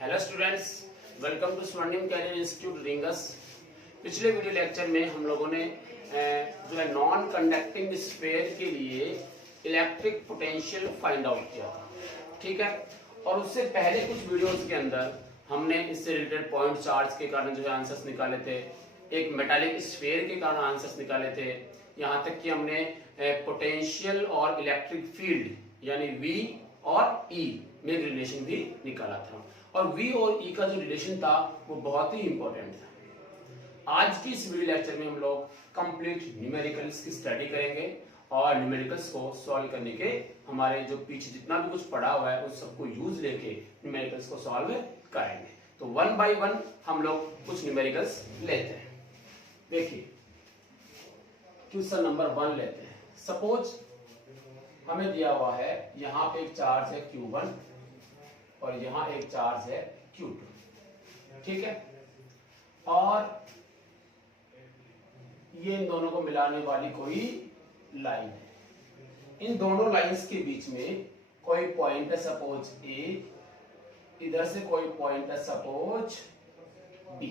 Hello students, welcome to स्वर्णिम career institute rings. पिछले video lecture में हम लोगों ने जो है नॉन कंडक्टिंग स्फीयर के लिए इलेक्ट्रिक पोटेंशियल फाइंड आउट किया था, ठीक है। और उससे पहले कुछ वीडियोस के अंदर हमने इससे रिलेटेड पॉइंट चार्ज के कारण जो है आंसर्स निकाले थे, एक मेटालिक स्फीयर के कारण आंसर्स निकाले थे, यहाँ तक कि हमने पोटेंशियल और इलेक्ट्रिक फील्ड यानी V और E में रिलेशन भी निकाला था। और V और E का जो रिलेशन था वो बहुत ही इंपॉर्टेंट था। आज की इस वीडियो लेक्चर में हम लोग कंप्लीट न्यूमेरिकल्स की स्टडी करेंगे और न्यूमेरिकल्स को सॉल्व करने के हमारे जो पीछे जितना भी कुछ पढ़ा हुआ है उस सबको यूज लेके न्यूमेरिकल्स को सॉल्व करेंगे। तो वन बाय वन हम लोग कुछ न्यूमेरिकल्स लेते हैं। देखिए क्वेश्चन नंबर 1 लेते हैं। सपोज हमें दिया हुआ है यहाँ पे एक चार्ज है Q1 और यहाँ एक चार्ज है Q2, ठीक है। और ये इन दोनों को मिलाने वाली कोई लाइन है। इन दोनों लाइंस के बीच में कोई पॉइंट है सपोज A, इधर से कोई पॉइंट है सपोज B,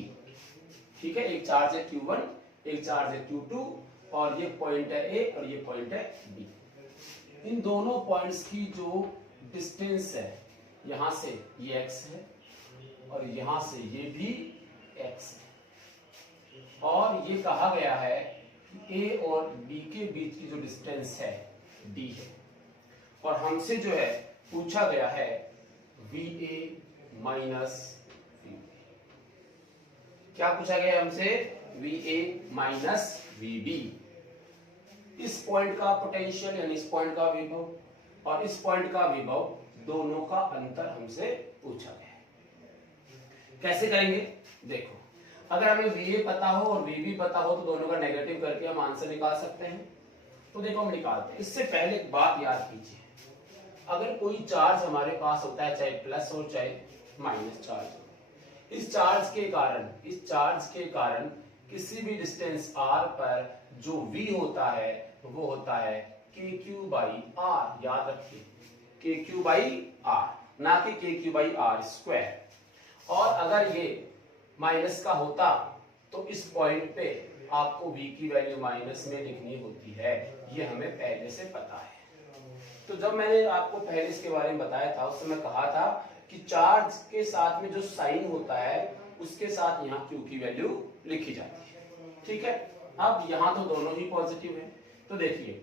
ठीक है। एक चार्ज है Q1, एक चार्ज है Q2 और ये पॉइंट है A और ये पॉइंट है B। इन दोनों पॉइंट्स की जो डिस्टेंस है, यहां से ये x है और यहां से ये भी x है। और ये कहा गया है कि A और B के बीच की जो डिस्टेंस है D है। और हमसे जो है पूछा गया है VA माइनस VB। क्या पूछा गया हमसे? VA minus VB। इस पॉइंट का पोटेंशियल यानी इस पॉइंट का विभव और इस पॉइंट का विभव, दोनों का अंतर हमसे पूछा गया है। कैसे करेंगे? देखो, अगर हमें VA पता हो और VB पता हो तो दोनों का नेगेटिव करके हम आंसर निकाल सकते हैं। तो देखो हम निकालते हैं। इससे पहले एक बात याद कीजिए, अगर कोई चार्ज हमारे पास होता है, चाहे प्लस हो चाहे माइनस चार्ज, इस चार्ज के कारण किसी भी डिस्टेंस r पर जो V होता है वो होता है KQ/R। याद रखिए KQ/R, ना कि KQ/R²। और अगर ये माइनस का होता तो इस पॉइंट पे आपको V की वैल्यू माइनस में लिखनी होती है, ये हमें पहले से पता है। तो जब मैंने आपको पहले इसके बारे में बताया था उस समय कहा था कि चार्ज के साथ में जो साइन होता है उसके साथ यहाँ Q की वैल्यू लिखी जाती है, ठीक है। अब यहाँ तो दोनों ही पॉजिटिव है, तो देखिए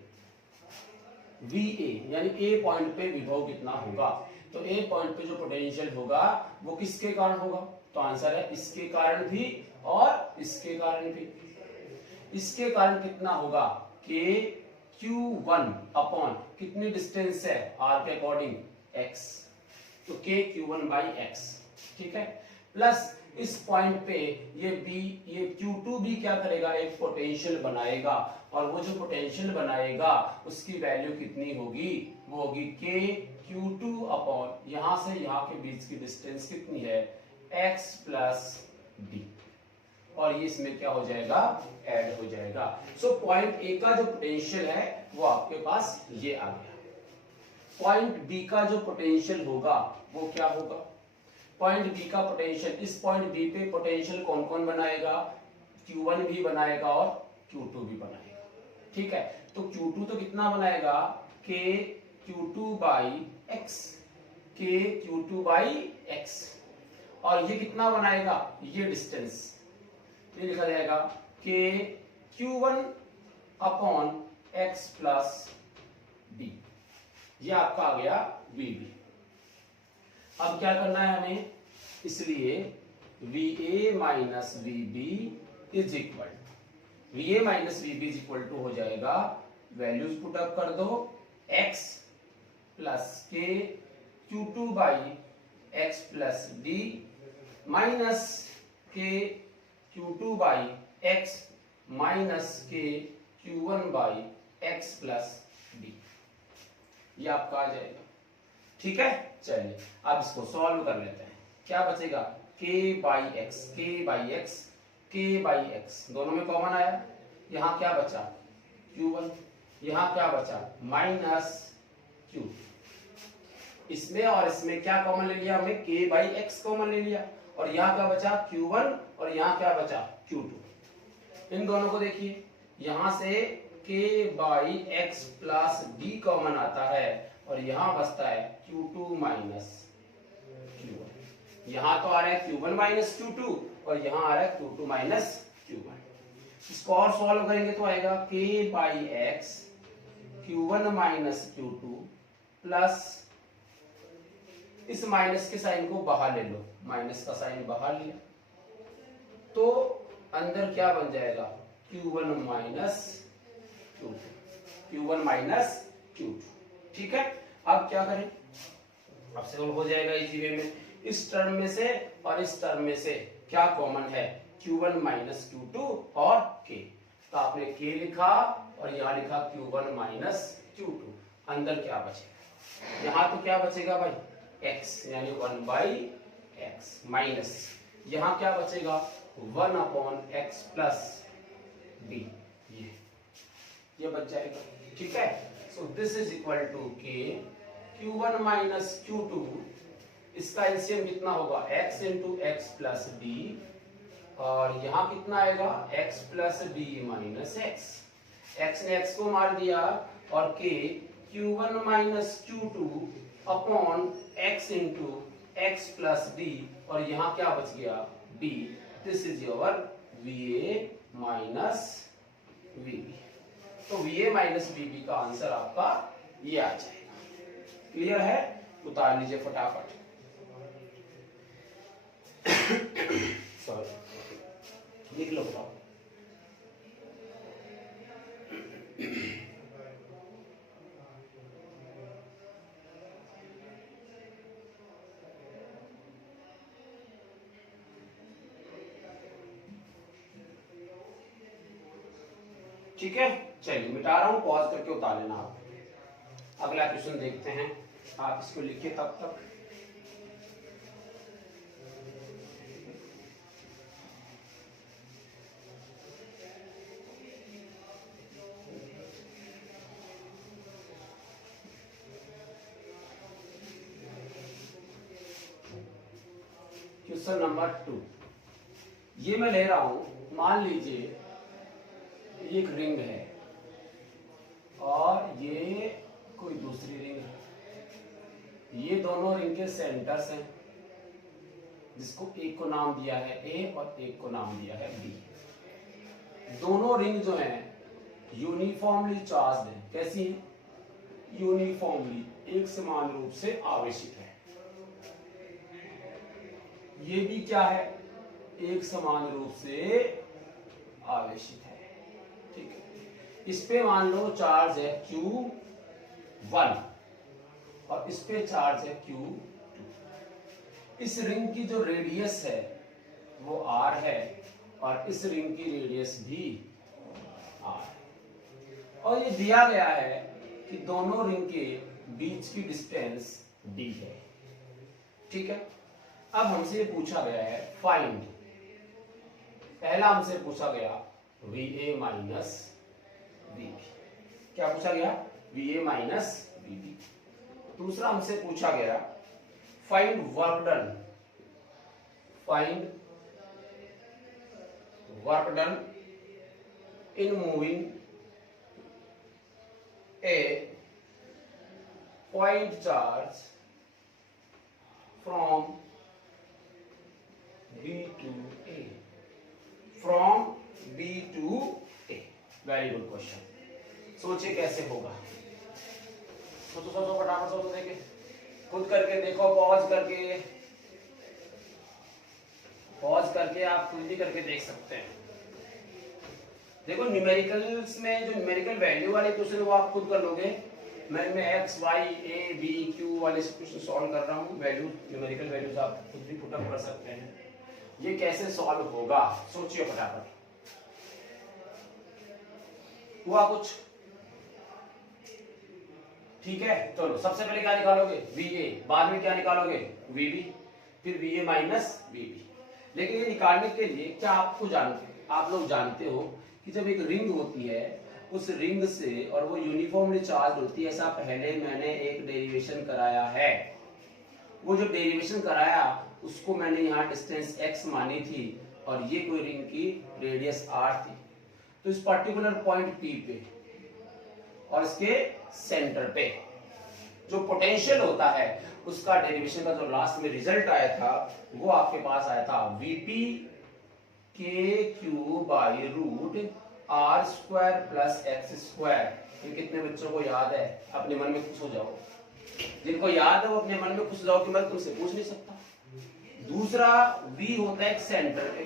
VA यानी A पॉइंट पे विभव कितना होगा, तो A पॉइंट पे जो पोटेंशियल होगा वो किसके कारण होगा? तो आंसर है इसके कारण भी और इसके कारण भी। इसके कारण कितना होगा? KQ1 अपॉन कितनी डिस्टेंस है R के अकॉर्डिंग? X, तो KQ1/X, ठीक है। प्लस इस पॉइंट पे ये Q2 भी क्या करेगा? एक पोटेंशियल बनाएगा और वो जो पोटेंशियल बनाएगा उसकी वैल्यू कितनी होगी? वो होगी KQ2 अपॉन यहां से यहां के बीच की डिस्टेंस कितनी है? X plus D। और ये इसमें क्या हो जाएगा? ऐड हो जाएगा। सो पॉइंट A का जो पोटेंशियल है वो आपके पास ये आ गया। पॉइंट B का जो पोटेंशियल होगा वो क्या होगा? पॉइंट B का पोटेंशियल, इस पॉइंट B पे पोटेंशियल कौन कौन बनाएगा? Q1 भी बनाएगा और Q2 भी बनाएगा, ठीक है। तो Q2 तो कितना बनाएगा? KQ2/X, KQ2/X। और ये कितना बनाएगा? ये डिस्टेंस, ये लिखा जाएगा KQ1 upon X plus D। ये आपका आ गया VB। अब क्या करना है हमें? इसलिए VA minus VB is equal, VA minus VB is equal to हो जाएगा, वैल्यूज पुट अप कर दो, X plus KQ2/X plus D minus KQ2/X minus KQ1/X plus D। ये आपका आ जाएगा, ठीक है। चलिए अब इसको सॉल्व कर लेते हैं। क्या बचेगा? K/X दोनों में कॉमन आया, यहाँ क्या बचा? Q1, यहाँ क्या बचा? Minus Q। इसमें और इसमें क्या कॉमन ले लिया हमने, k बाई एक्स कॉमन ले लिया, और यहाँ क्या बचा q1 और यहाँ क्या बचा q2। इन दोनों को देखिए, यहाँ से k by x plus D common आता है और यहाँ बचता है q2 माइनस q1। यहाँ तो आ रहा है q1 माइनस q2 और यहाँ आ रहा है q2 माइनस q1। इसको और सॉल्व करेंगे तो आएगा k by x q1 minus q2 plus, इस माइनस के साइन को बाहर ले लो, माइनस का साइन बाहर लिया तो अंदर क्या बन जाएगा q1 minus q2, q1 minus q2। ठीक है, अब क्या करें, अब से हो जाएगा इजी वे में, इस टर्म में से और इस टर्म में से क्या कॉमन है, q1 माइनस q2 और k। तो आपने k लिखा और यहाँ लिखा q1 माइनस q2। अंदर क्या बचेगा, यहाँ तो क्या बचेगा भाई x, यानी 1 बाई एक्स माइनस यहाँ क्या बचेगा 1 अपॉन एक्स प्लस b, ये बच जाएगा। ठीक है, so this is equal to k q1 minus q2, इसका एलसीएम कितना होगा x into x plus d, और यहाँ कितना आएगा x plus d minus x, x ने x को मार दिया और k q1 minus q2 upon x into x plus d, और यहाँ क्या बच गया b। This is your VA minus VB। तो VA माइनस VB का आंसर आपका ये आ जाएगा। क्लियर है, उतार लीजिए फटाफट। सॉरी, लिख लो बताओ। ठीक है, चलिए मिटा रहा हूं, पॉज करके उतार लेना आप। अगला क्वेश्चन देखते हैं, आप इसको लिखिए तब तक। क्वेश्चन नंबर 2, ये मैं ले रहा हूं, मान लीजिए एक रिंग है और ये कोई दूसरी रिंग है, ये दोनों रिंग के सेंटर्स हैं, जिसको एक को नाम दिया है A और एक को नाम दिया है B। दोनों रिंग जो हैं यूनिफॉर्मली चार्ज्ड हैं। कैसी हैं? यूनिफॉर्मली, एक समान रूप से आवेशित है। ये भी क्या है, एक समान रूप से आवेशित है। ठीक है, इस पे मान लो चार्ज है Q1 और इस पे चार्ज है Q2। इस रिंग की जो रेडियस है वो R है और इस रिंग की रेडियस भी R है, और ये दिया गया है कि दोनों रिंग के बीच की डिस्टेंस D है। ठीक है, अब हमसे ये पूछा गया है फाइंड, पहला हमसे पूछा गया VA माइनस VB। क्या पूछा गया? VA minus VB। दूसरा हमसे पूछा गया find work done, find work done in moving a point charge from B to A, from B to A। Very good question. सोचिए कैसे होगा, सोचो सोचो फटाफट सोचो, देखे खुद करके देखो, पॉज करके आप खुद भी करके देख सकते हैं। देखो न्यूमेरिकल्स में जो न्यूमेरिकल वैल्यू वाले क्वेश्चन वो आप खुद कर लोगे। मैं x y a b q वाले क्वेश्चन सॉल्व कर रहा हूँ, वैल्यू न्यूमेरिकल वैल्यूज आप खुद भी पुट अप कर सकते हैं। ये कैसे सॉल्व होगा सोचिए फटाफट। हुआ कुछ? ठीक है, चलो सबसे पहले क्या निकालोगे VA, बाद में क्या निकालोगे VB, फिर VA माइनस VB। लेकिन ये निकालने के लिए क्या आप लोग जानते हो कि जब एक रिंग होती है उस रिंग से और वो यूनिफॉर्मली चार्ज होती है, ऐसा पहले मैंने एक डेरिवेशन कराया है। वो जो डेरिवेशन कराया उसको मैंने यहाँ डिस्टेंस x मानी थी और ये कोई रिंग की रेडियस r थी। तो इस पर्टिकुलर पॉइंट P पे और इसके सेंटर पे जो पोटेंशियल होता है उसका डेरिवेशन का जो लास्ट में रिजल्ट आया था वो आपके पास आया था Vp KQ by root r square plus x square. ये कितने बच्चों को याद है? अपने मन में खुश हो जाओ, जिनको याद है वो अपने मन में खुश हो जाओ कि मैं तुमसे पूछ नहीं सकता। दूसरा V होता है सेंटर पे,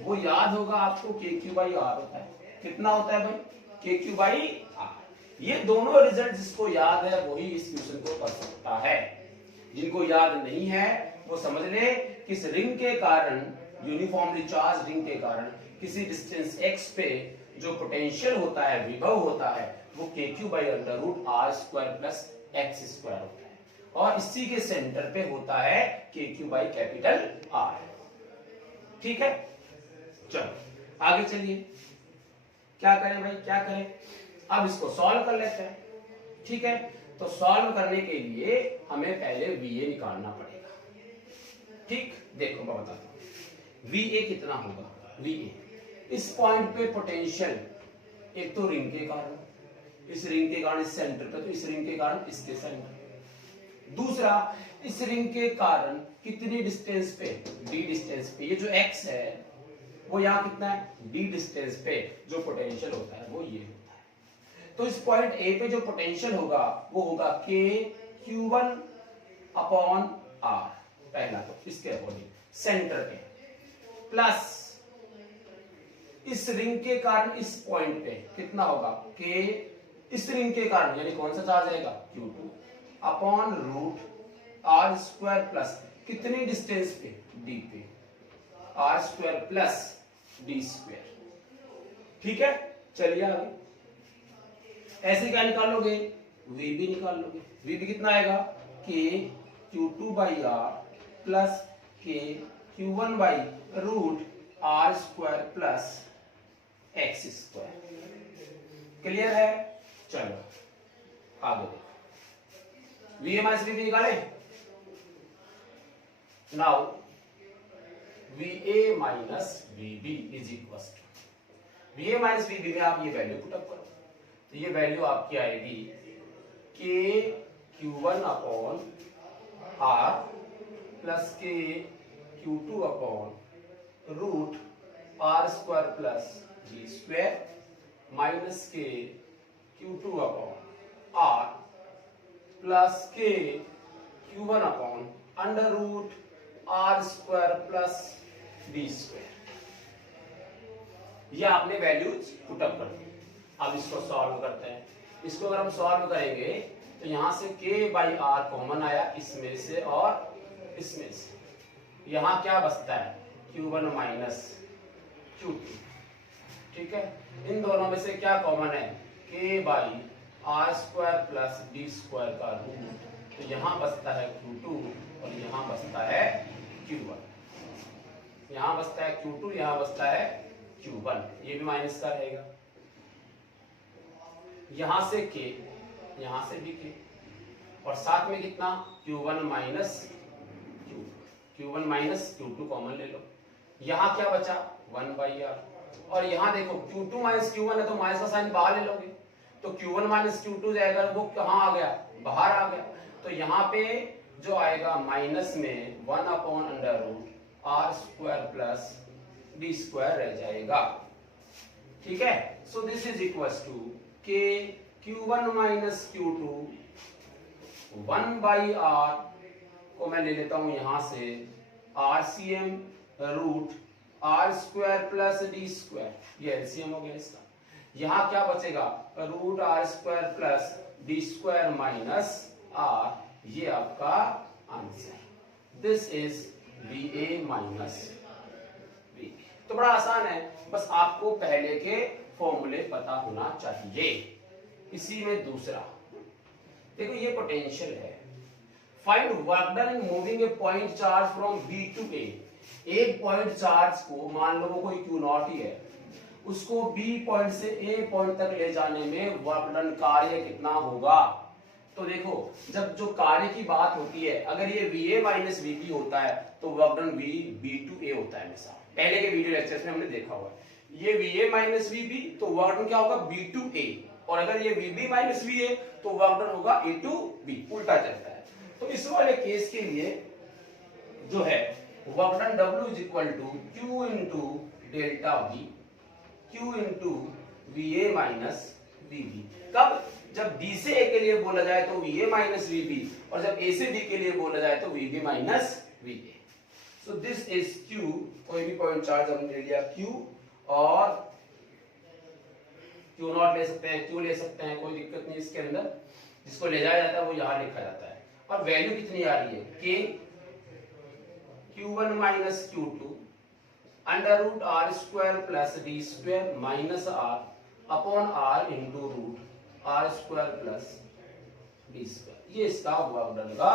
वो याद होगा आपको KQ बाई आर होता है। कितना होता है भाई? KQ by r. ये दोनों रिजल्ट जिसको याद है वही इस क्वेश्चन को कर सकता है। जिनको याद नहीं है वो समझ ले कि इस रिंग के कारण, यूनिफॉर्मली चार्ज रिंग के कारण किसी डिस्टेंस x पे जो पोटेंशियल होता है, विभव होता है, वो KQ by under root r square plus x square होता है और इसी के सेंटर पे होता है KQ बाई कैपिटल R। ठीक है, चलो आगे चलिए। क्या करें भाई, क्या करें? अब इसको सॉल्व कर लेते हैं। ठीक है, तो सॉल्व करने के लिए हमें पहले VA निकालना पड़ेगा। ठीक, देखो मैं बताता हूं VA कितना होगा। VA इस पॉइंट पे पोटेंशियल, एक तो रिंग के कारण, इस रिंग के कारण इस सेंटर पे, तो इस रिंग के कारण इसके सेंटर। दूसरा, इस रिंग के कारण कितनी डिस्टेंस पे? d डिस्टेंस पे। ये जो x है वो यहाँ कितना है? d डिस्टेंस पे जो पोटेंशियल होता है वो ये होता है। तो इस पॉइंट A पे जो पोटेंशियल होगा वो होगा k q1 अपॉन r, पहला तो इसके अकॉर्डिंग सेंटर पे, प्लस इस रिंग के कारण इस पॉइंट पे कितना होगा? k इस रिंग के कारण यानी कौन सा चार्ज आएगा? q2 upon root r square plus कितनी डिस्टेंस पे? d पे, r square plus d square. ठीक है, चलिए आगे। ऐसे क्या निकालोगे? VB निकाल लोगे। VB कितना आएगा? k q2 by r plus k q1 by root r square plus x square. Clear है? चलो आगे देखो। VA माइनस VB निकाले। Now VA minus VB is equal to, VA minus VB में आप ये वैल्यू पुट अप करो तो ये वैल्यू आपकी आएगी k q1 upon r plus k q2 upon root r square plus g square minus k q2 upon r plus k q1 upon under root r square plus d square. ये आपने values put up कर दी। अब इसको solve करते हैं। इसको अगर हम सॉल्व करेंगे तो यहां से k बाई आर कॉमन आया इसमें से और इसमें से, यहां क्या बचता है? q1 minus q2। ठीक है, इन दोनों में से क्या कॉमन है? k by r square plus d square का रूट, तो यहां बचता है q2 और यहां बचता है q1। यहां बचता है q2, यहां बचता है q1, ये भी माइनस का रहेगा। यहां से k, यहां से भी k, और साथ में कितना? q1 minus q, q1 minus q2 common ले लो। यहां क्या बचा? 1 बाई आर। और यहां देखो q2 माइनस q1 है तो माइनस का साइन बाहर ले लोगे, तो q1 माइनस q2 जाएगा, वो कहां आ गया? बाहर आ गया। तो यहां पे जो आएगा माइनस में 1 upon under root r square plus d square रह जाएगा। ठीक है, so this is equals to k q1 minus q2 1 by r को मैं ले लेता हूं यहां से RCM root r square plus d square, ये एलसीएम हो गया इसका। यहां क्या बचेगा? Root r square plus d square minus r, ये आपका answer. This is VA minus VB। तो बड़ा आसान है, बस आपको पहले के फॉर्मूले पता होना चाहिए। इसी में दूसरा देखो, ये पोटेंशियल है। Find work done in moving a point charge from B to A। एक पॉइंट चार्ज को मान लो कोई Q0 ही है, उसको B पॉइंट से A पॉइंट तक ले जाने में वर्क डन कार्य कितना होगा? तो देखो जब जो कार्य की बात होती है, अगर ये VA माइनस VB होता है तो वर्क डन B2A होता है हमेशा। पहले के वीडियो लेक्चर्स में हमने देखा हुआ है। ये VA माइनस VB तो वर्क डन क्या होगा B2A, और अगर ये VB माइनस VA तो वर्क डन होगा A2B, उल्टा चलता है। तो इस वाले केस के लिए जो है work done W is equal to Q into delta V, Q into VA minus VB। कब? जब B से A के लिए बोला जाए तो VA माइनस VB, और जब A से B के लिए बोला जाए तो VB minus VA। So this is Q, कोई भी पॉइंट चार्ज हमने ले लिया Q, और Q नॉट ले सकते हैं, Q ले सकते हैं, कोई दिक्कत नहीं इसके अंदर। जिसको ले जाया जाता है वो यहां लिखा जाता है। और वैल्यू कितनी आ रही है? K Q1 minus Q2 under root R square plus D square minus R upon R into root R square plus D square. ये इसका वर्क डन का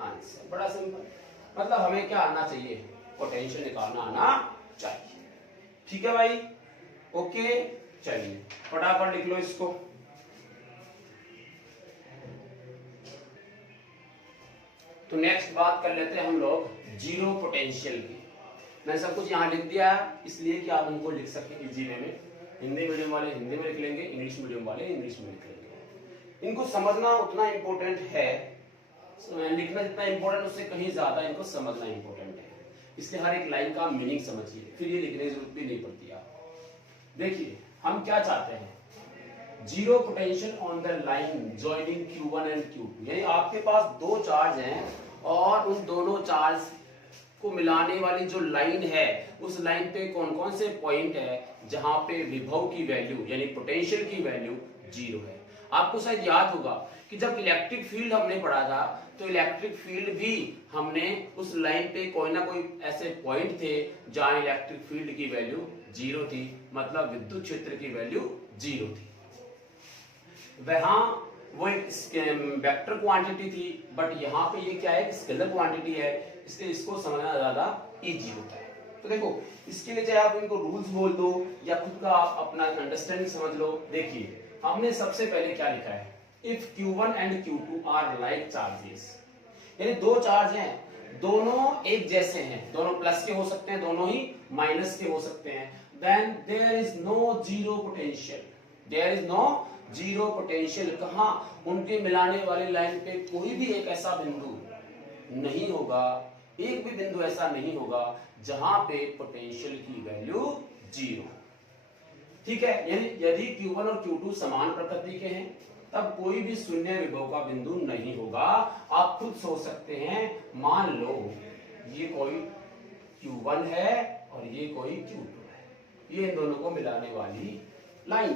आंसर। बड़ा सिंपल, मतलब हमें क्या आना चाहिए? पोटेंशियल निकालना आना चाहिए। ठीक है भाई, ओके। चलिए फटाफट लिख लो इसको। तो नेक्स्ट बात कर लेते हैं हम लोग जीरो पोटेंशियल की। मैंने सब कुछ यहाँ लिख दिया है इसलिए कि आप उनको लिख सकें इजी वे में। हिंदी मीडियम वाले हिंदी में लिख लेंगे, इंग्लिश मीडियम वाले इंग्लिश में लिख लेंगे। इनको समझना उतना इंपॉर्टेंट है, लिखना जितना इंपॉर्टेंट उससे कहीं ज्यादा इनको समझना इंपॉर्टेंट है। इसलिए हर एक लाइन का मीनिंग समझिए, फिर ये लिखने की जरूरत भी नहीं पड़ती। आप देखिए हम क्या चाहते हैं, zero potential on the line joining Q1 and Q2। यानी आपके पास दो चार्ज हैं और उन दोनों चार्ज को मिलाने वाली जो लाइन है उस लाइन पे कौन कौन से पॉइंट है जहां पे विभव की वैल्यू यानी पोटेंशियल की वैल्यू जीरो है। आपको शायद याद होगा कि जब इलेक्ट्रिक फील्ड हमने पढ़ा था तो इलेक्ट्रिक फील्ड भी हमने उस लाइन पे कोई ना कोई ऐसे पॉइंट थे जहां इलेक्ट्रिक फील्ड की वैल्यू जीरो थी, मतलब विद्युत क्षेत्र की वैल्यू जीरो थी। वहां वो एक वेक्टर क्वांटिटी थी, बट यहाँ पे ये क्या है, स्केलर क्वांटिटी है, इसलिए इसको समझना ज्यादा इजी होता है। तो देखो इसके लिए चाहे आप इनको रूल्स बोल दो या खुद का आप अपना अंडरस्टैंडिंग समझ लो। देखिए हमने सबसे पहले क्या लिखा है, if Q1 and Q2 are like charges, यानी दो चार्ज हैं दोनों एक जैसे हैं, दोनों प्लस के हो सकते हैं, दोनों ही माइनस के हो सकते हैं, then there is no zero potential. There is no zero potential. कहां? उनके मिलाने वाली लाइन पे कोई भी एक ऐसा बिंदु नहीं होगा, एक भी बिंदु ऐसा नहीं होगा जहां पे पोटेंशियल की वैल्यू जीरो। ठीक है, यानी यदि Q1 और Q2 समान प्रकृति के हैं तब कोई भी शून्य विभव का बिंदु नहीं होगा। आप खुद सोच सकते हैं, मान लो ये कोई Q1 है और ये कोई Q2 है, ये इन दोनों को मिलाने वाली लाइन,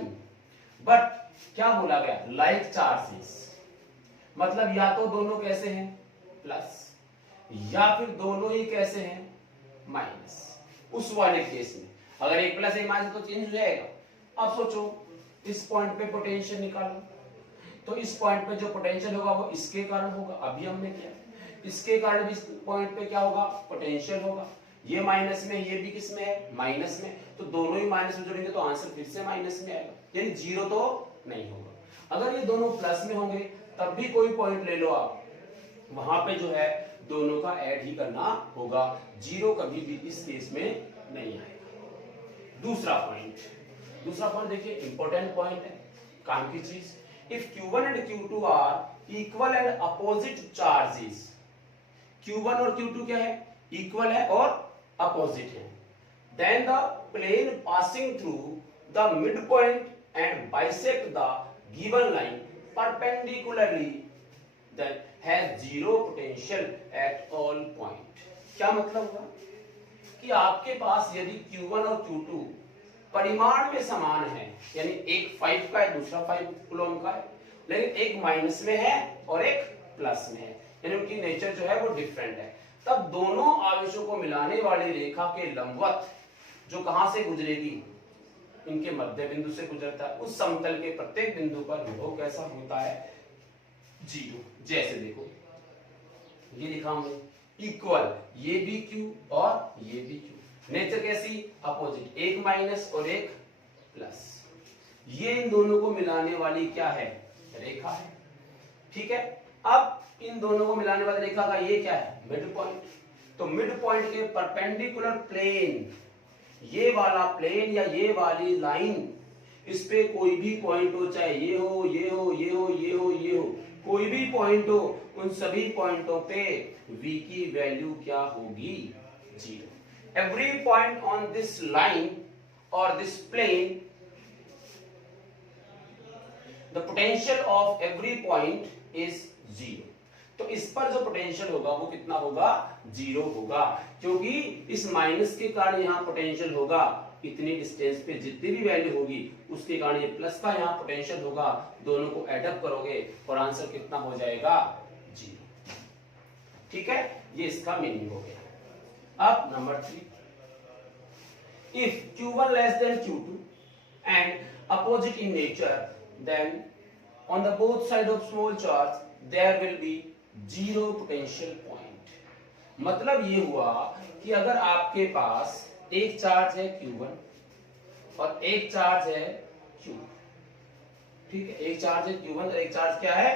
बट क्या बोला गया, लाइक चार्जेस, मतलब या तो दोनों कैसे हैं प्लस या फिर दोनों ही कैसे हैं माइनस। उस वाले केस में अगर एक प्लस एक माइनस तो चेंज हो जाएगा। अब सोचो इस पॉइंट पे पोटेंशियल निकालो तो इस पॉइंट पे जो पोटेंशियल होगा वो इसके कारण होगा, अभी हमने किया, इसके कारण भी इस पॉइंट पे क्या होगा, पोटेंशियल होगा। ये माइनस में, ये भी किस में है, माइनस में, तो दोनों ही माइनस में जोड़ेंगे तो आंसर फिर से माइनस में आएगा, यानी जीरो तो नहीं होगा। अगर ये दोनों प्लस में होंगे तब भी कोई पॉइंट ले लो आप, वहां पे जो है दोनों का ऐड ही करना होगा, जीरो कभी भी इस केस में नहीं आएगा। दूसरा पॉइंट देखिए इंपॉर्टेंट पॉइंट है, काम की चीज। If Q1 and Q2 are equal and opposite charges, Q1 और Q2 क्या है, इक्वल है और अपोजिट है, then the plane passing through the mid point and bisect the given line perpendicularly that has zero potential at all point। क्या मतलब हुआ कि आपके पास यदि Q1 और Q2 परिमाण में समान है, यानी एक 5 का है दूसरा 5 कूलम का है, लेकिन एक माइनस में है और एक प्लस में है, यानी उनकी नेचर जो है वो डिफरेंट है, तब दोनों आवेशों को मिलाने वाली रेखा के लंबवत जो कहां से गुजरेगी, इनके मध्य बिंदु से गुजरता है, उस समतल के प्रत्येक बिंदु पर विभव कैसा होता है, जीरो। जैसे देखो ये लिखा हमने इक्वल, ये भी Q और ये भी Q, नेचर कैसी, अपोजिट, एक माइनस और एक प्लस, ये इन दोनों को मिलाने वाली क्या है, रेखा है। ठीक है, अब इन दोनों को मिलाने वाली रेखा का ये क्या है, मिड पॉइंट। तो मिड पॉइंट के परपेंडिकुलर प्लेन, ये वाला प्लेन या ये वाली लाइन, इस पे कोई भी पॉइंट हो, चाहे ये हो, ये हो, ये हो, ये हो, ये हो, कोई भी पॉइंट हो, उन सभी पॉइंटों पे v की वैल्यू क्या होगी, 0। Every point on this line और this plane, the potential of every point is 0। तो इस पर जो पोटेंशियल होगा वो कितना होगा, 0 होगा, क्योंकि इस माइनस के कारण यहां पोटेंशियल होगा, इतनी डिस्टेंस पे जितनी भी वैल्यू होगी उसके कारण ये प्लस का यहाँ पोटेंशियल होगा, दोनों को एडअप करोगे और आंसर कितना हो जाएगा, 0। ठीक है, ये इसका मीनिंग हो गया। अब number 3, if Q1 less than Q2 and opposite in nature, then on the both side of small charge there will be 0 potential point। मतलब ये हुआ कि अगर आपके पास एक चार्ज है Q1 और एक चार्ज है Q2, ठीक है, एक चार्ज है Q1 और एक चार्ज क्या है,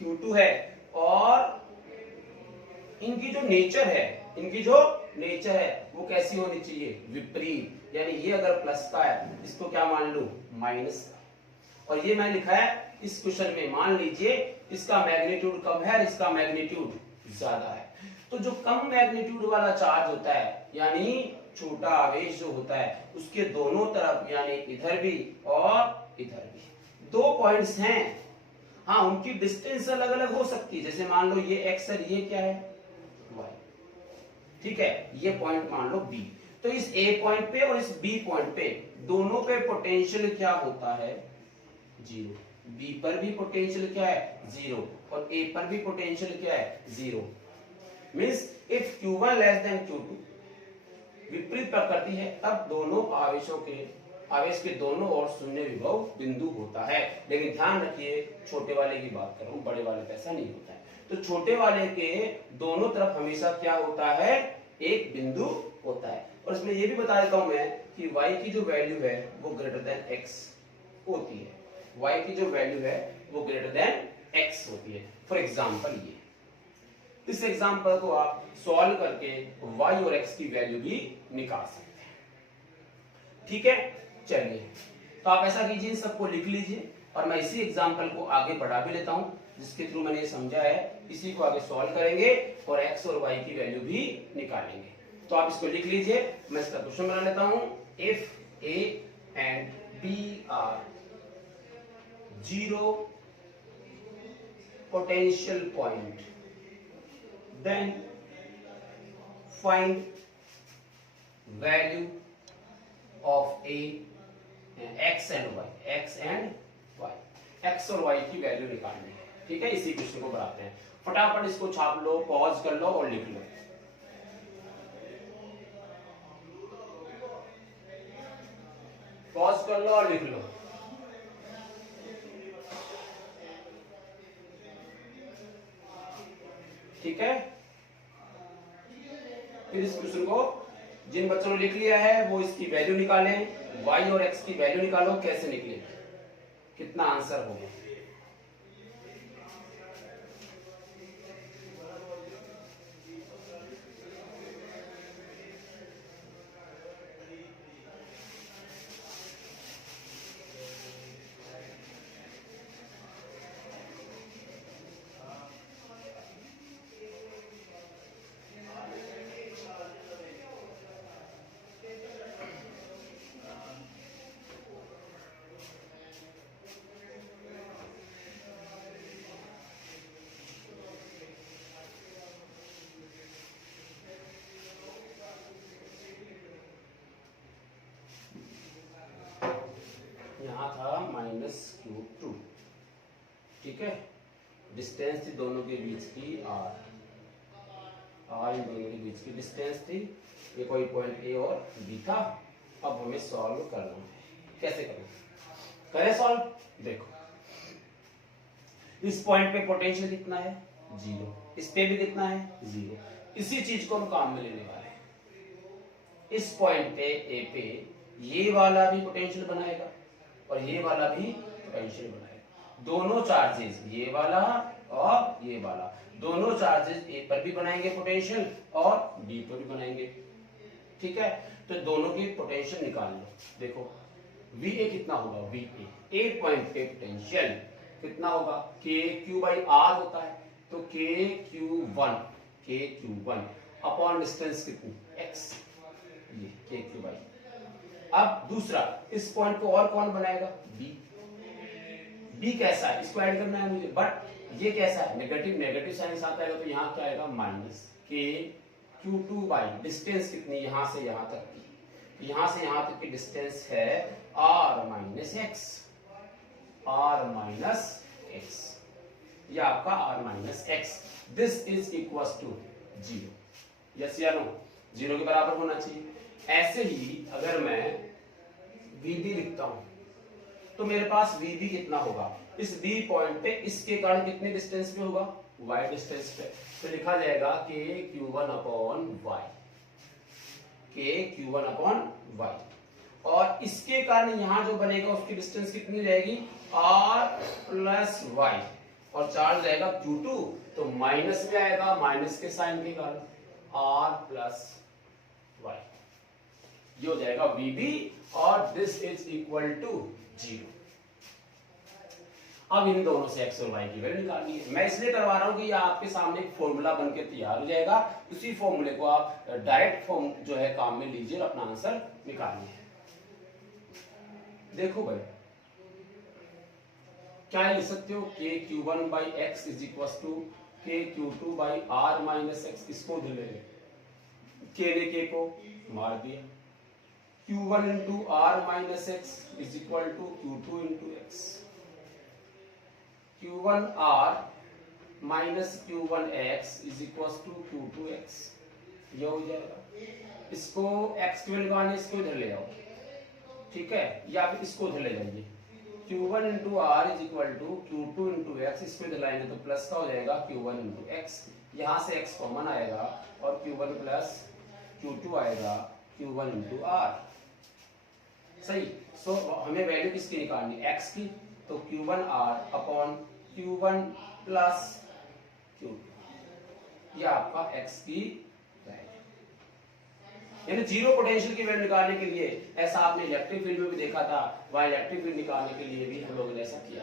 Q2 है, और इनकी जो नेचर है वो कैसी होनी चाहिए, विपरीत। यानी ये अगर प्लस का है, इसको क्या मान लूं, माइनस का। और ये मैंने लिखा है इस क्वेश्चन में, मान लीजिए इसका मैग्नीट्यूड कम है और इसका मैग्नीट्यूड ज्यादा है। तो जो कम मैग्नीट्यूड वाला चार्ज होता है, यानी छोटा आवेश जो होता है, उसके दोनों तरफ, यानी इधर भी और इधर भी दो पॉइंट्स हैं। हाँ, उनकी डिस्टेंस अलग अलग हो सकती है, जैसे मान लो ये x है, ये क्या है, y। ठीक है, ये पॉइंट मान लो B। तो इस A पॉइंट पे और इस B पॉइंट पे दोनों पे पोटेंशियल क्या होता है, 0। B पर भी पोटेंशियल क्या है, 0, और A पर भी पोटेंशियल क्या है, 0। Means if Q1 less than Q2, विपरीत प्रकृति है, तब दोनों आवेश के दोनों ओर शून्य विभव बिंदु होता है। लेकिन ध्यान रखिए, छोटे वाले की बात कर रहा हूं, बड़े वाले पे ऐसा नहीं होता है। तो छोटे वाले के दोनों तरफ हमेशा क्या होता है, एक बिंदु होता है। और इसमें ये भी बता देता हूं मैं कि y की जो वैल्यू है वो ग्रेटर देन x होती है, y की जो वैल्यू है वो ग्रेटर देन x होती है। फॉर एग्जाम्पल, ये इस एग्जाम्पल को आप सॉल्व करके y और x की वैल्यू भी निकाल सकते हैं। ठीक है, चलिए, तो आप ऐसा कीजिए, सबको लिख लीजिए, और मैं इसी एग्जाम्पल को आगे बढ़ा भी लेता हूं, जिसके थ्रू मैंने ये समझा है, इसी को आगे सॉल्व करेंगे और x और y की वैल्यू भी निकालेंगे। तो आप इसको लिख लीजिए, मैं इसका क्वेश्चन बना लेता हूं। If A and B are 0 potential point, then find value of A, x and y, x और y की वैल्यू निकालनी है। ठीक है, इसी क्वेश्चन को बढ़ाते हैं। फटाफट इसको छाप लो, पॉज कर लो और लिख लो। पॉज कर लो और लिख लो। ठीक है, फिर इस क्वेश्चन को जिन बच्चों ने लिख लिया है वो इसकी वैल्यू निकालें, y और x की वैल्यू निकालो, कैसे निकले, कितना आंसर होगा। यहाँ था -Q2, ठीक है, डिस्टेंस थी दोनों के बीच की r, इन दोनों के बीच की डिस्टेंस थी, ये कोई पॉइंट A और B था। अब हमें सॉल्व करना है, कैसे करना, करें सॉल्व। देखो, इस पॉइंट पे पोटेंशियल कितना है, 0, इस पे भी कितना है, 0। इसी चीज को हम काम में लेने वाले हैं। इस पॉइंट पे A पे ये वाला भी पोटेंशियल बनाएगा और ये वाला भी पोटेंशियल बनाएगा। दोनों चार्जेस, ये वाला और ये वाला, दोनों चार्जेस ए पर भी बनाएंगे पोटेंशियल और बी पर भी बनाएंगे। ठीक है, तो दोनों की पोटेंशियल निकाल लो। देखो VA कितना होगा, VA 8.8 पोटेंशियल कितना होगा, KQ/R होता है, तो KQ1 अपॉन डिस्टेंस कितनी x, ये KQ/। अब दूसरा, इस पॉइंट को और कौन बनाएगा, B कैसा है, इसको ऐड करना है मुझे, बट ये कैसा है, नेगेटिव साइन के साथ आएगा, तो यहाँ क्या आएगा माइनस KQ2/, डिस्टेंस कितनी यहां से यहां तक की, यहां से यहां तक की डिस्टेंस है R-x, ये आपका R-x, this is equal to 0। Yes या नो, 0 के बराबर होना चाहिए। ऐसे ही अगर मैं VB लिखता हूं तो मेरे पास VB कितना होगा, इस B पॉइंट पे इसके कारण कितने डिस्टेंस पे होगा, y डिस्टेंस पे, तो लिखा जाएगा KQ1/y, और इसके कारण यहां जो बनेगा उसकी डिस्टेंस कितनी रहेगी, R+y, और चार्ज रहेगा Q2, तो माइनस में आएगा, माइनस के साइन के कारण R+y, ये हो जाएगा VB, और दिस इज इक्वल टू 0। अब इन दोनों से x और y की वैल्यू निकालनी है। मैं इसलिए करवा रहा हूं कि ये आपके सामने एक फॉर्मूला बनके तैयार हो जाएगा, उसी फॉर्मूले को आप डायरेक्ट फॉर्म जो है काम में लीजिए और अपना आंसर निकालिए। देखो भाई, क्या लिख सकते हो, KQ1/x is equal to KQ2/R-x, इसको ले K ने K को मार दिया, Q1 into R-x is equal to Q2 into x, Q1R minus Q1x is equal to Q2x, ये हो जाएगा। इसको x की वैल्यू लगाने, इसको इधर ले आओ, ठीक है, या फिर इसको इधर ले जाइए, Q1 into R is equal to Q2 into x, इसको इधर लाएंगे तो प्लस का हो जाएगा Q1 into x, यहाँ से x कॉमन आएगा और Q1 प्लस Q2 आएगा Q1 into R, सही। सो हमें वैल्यू किसकी निकालनी, x की, तो Q1R upon Q1 plus Q2, ये आपका x की वैल्यू। यानी जीरो पोटेंशियल की वैल्यू निकालने के लिए, ऐसा आपने इलेक्ट्रिक फील्ड में भी देखा था, वहां इलेक्ट्रिक फील्ड निकालने के लिए भी हम लोगों ने ऐसा किया।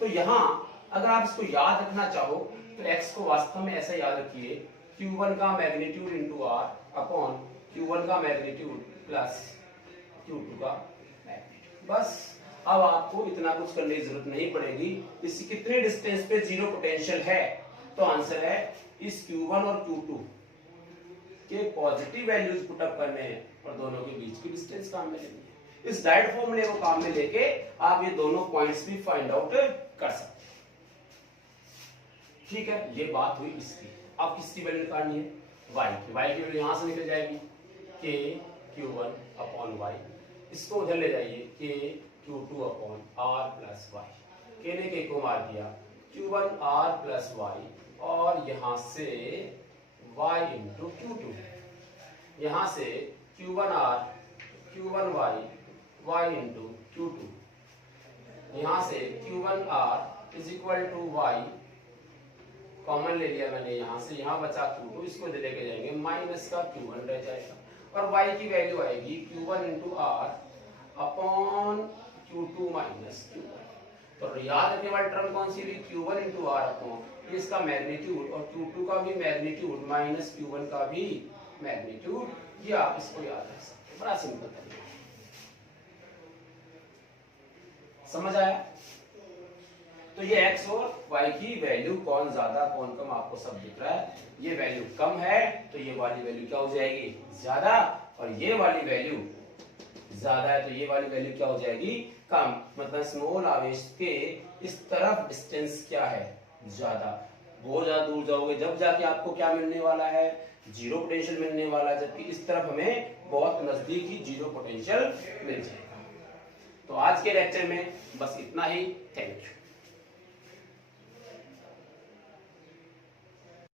तो यहाँ अगर आप इसको याद रखना चाहो तो x को वास्तव में ऐसा याद रखिए, Q1 का magnitude into R upon Q1 का मैग्नीट्यूड प्लस Q2 का मैग्नीट्यूड, बस। अब आपको इतना कुछ करने की जरूरत नहीं पड़ेगी। इस कितने डिस्टेंस पे जीरो पोटेंशियल है, तो आंसर है इस Q1 और Q2 के पॉजिटिव वैल्यूज पुट अप करने हैं और दोनों के बीच की डिस्टेंस काम में लेनी है। इस डायरेक्ट फॉर्मूले को काम में लेके आप ये दोनों पॉइंट्स भी फाइंड आउट कर सकते हैं। ठीक है, ये बात हुई इसकी। अब किसकी वैल्यू निकालनी है, y की वैल्यू यहां से निकल जाएगी KQ1/y, इसको उधर ले जाइए KQ2/R+y, K ने K को मार दिया Q1R+y, और यहां से y into Q2, यहां से Q1R Q1y y into Q2, यहां से Q1R is equal to y, common ले लिया मैंने, यहां से यहां बचा Q2, इसको लेके जाएंगे, माइनस का Q1 रह जाएगा, और y की वैल्यू आएगी Q1 into R upon Q2 minus Q1। तो याद रखने वाली टर्म कौन सी हुई, Q1 into R अपॉन इसका मैग्नीट्यूड, और Q2 का भी मैग्नीट्यूड माइनस Q1 का भी मैग्नीट्यूड, ये आप इसको याद रख सकते हैं। बड़ा सिंपल तरीका, समझ आया। तो ये x और y की वैल्यू कौन ज्यादा कौन कम आपको सब दिख रहा है। ये वैल्यू कम है तो ये वाली वैल्यू क्या हो जाएगी, ज्यादा, और ये वाली वैल्यू ज्यादा है तो ये वाली वैल्यू क्या हो जाएगी, कम। मतलब स्मॉल आवेश के इस तरफ डिस्टेंस क्या है, ज्यादा। बहुत ज्यादा दूर जाओगे जब जाके आपको क्या मिलने वाला है, जीरो पोटेंशियल मिलने वाला है, जबकि इस तरफ हमें बहुत नजदीक ही जीरो पोटेंशियल मिल जाएगा। तो आज के लेक्चर में बस इतना ही। Thank you.